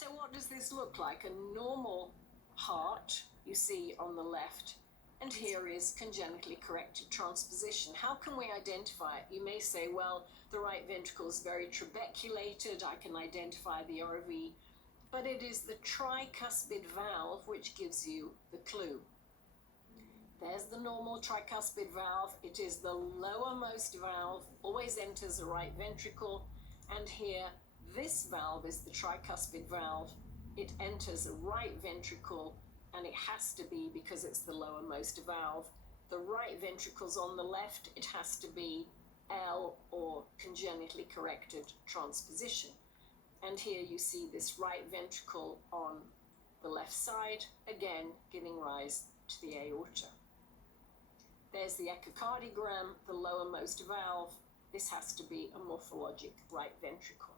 So what does this look like? A normal heart, you see on the left, and here is congenitally corrected transposition. How can we identify it? You may say, well, the right ventricle is very trabeculated, I can identify the RV, but it is the tricuspid valve which gives you the clue. There's the normal tricuspid valve. It is the lowermost valve, always enters the right ventricle, and here this valve is the tricuspid valve. It enters the right ventricle, and it has to be, because it's the lowermost valve, the right ventricle's on the left, it has to be L, or congenitally corrected transposition. And here you see this right ventricle on the left side, again giving rise to the aorta. There's the echocardiogram, the lowermost valve. This has to be a morphologic right ventricle.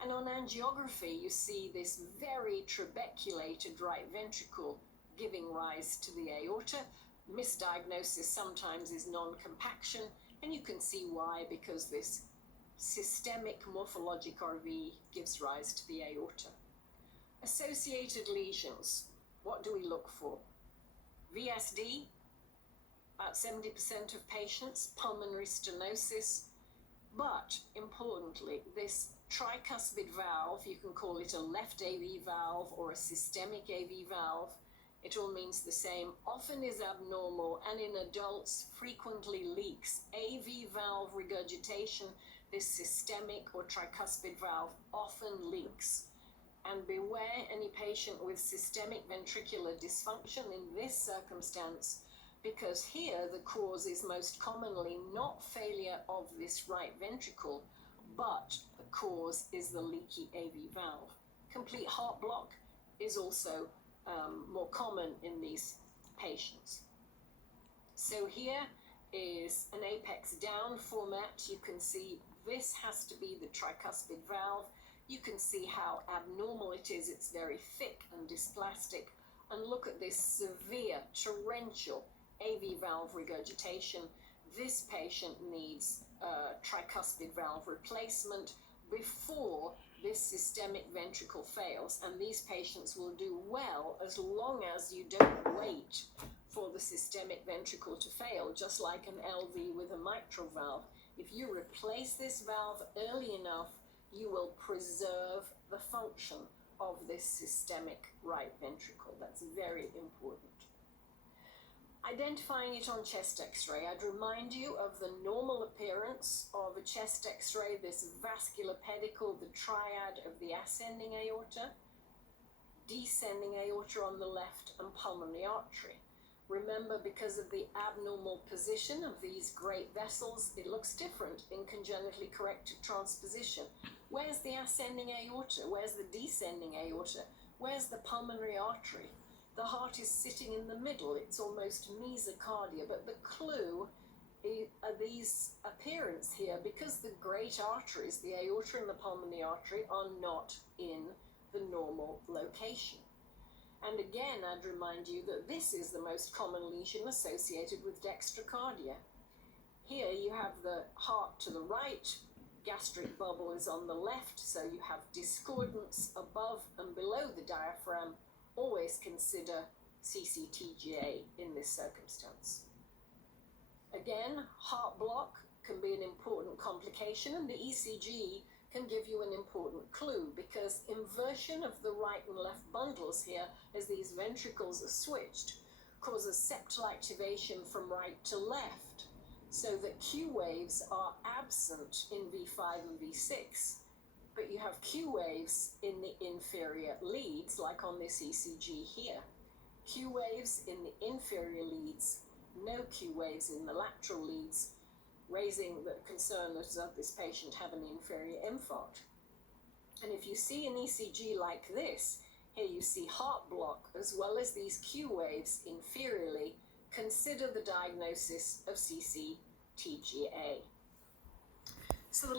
And on angiography, you see this very trabeculated right ventricle giving rise to the aorta. Misdiagnosis sometimes is non-compaction, and you can see why, because this systemic morphologic RV gives rise to the aorta. Associated lesions, what do we look for? VSD, about 70% of patients, pulmonary stenosis, but importantly, this tricuspid valve, you can call it a left AV valve or a systemic AV valve, it all means the same, often is abnormal, and in adults frequently leaks. AV valve regurgitation, this systemic or tricuspid valve often leaks. And beware any patient with systemic ventricular dysfunction in this circumstance, because here the cause is most commonly not failure of this right ventricle, but the cause is the leaky AV valve. Complete heart block is also more common in these patients. So here is an apex down format. You can see this has to be the tricuspid valve. You can see how abnormal it is. It's very thick and dysplastic. And look at this severe torrential AV valve regurgitation. This patient needs tricuspid valve replacement before this systemic ventricle fails, and these patients will do well as long as you don't wait for the systemic ventricle to fail, just like an LV with a mitral valve. If you replace this valve early enough, you will preserve the function of this systemic right ventricle. That's very important. Identifying it on chest x-ray, I'd remind you of the normal appearance of a chest x-ray, this vascular pedicle, the triad of the ascending aorta, descending aorta on the left, and pulmonary artery. Remember, because of the abnormal position of these great vessels, it looks different in congenitally corrected transposition. Where's the ascending aorta? Where's the descending aorta? Where's the pulmonary artery? The heart is sitting in the middle. It's almost mesocardia, but the clue are these appearance here, because the great arteries, the aorta and the pulmonary artery, are not in the normal location. And again, I'd remind you that this is the most common lesion associated with dextrocardia. Here you have the heart to the right, gastric bubble is on the left, so you have discordance above and below the diaphragm. Always consider CCTGA in this circumstance. Again, heart block can be an important complication, and the ECG can give you an important clue, because inversion of the right and left bundles here, as these ventricles are switched, causes septal activation from right to left, so that Q waves are absent in V5 and V6. But you have Q waves in the inferior leads, like on this ECG here. Q waves in the inferior leads, no Q waves in the lateral leads, raising the concern that does this patient have an inferior infarct. And if you see an ECG like this, here you see heart block as well as these Q waves inferiorly, consider the diagnosis of CCTGA. So the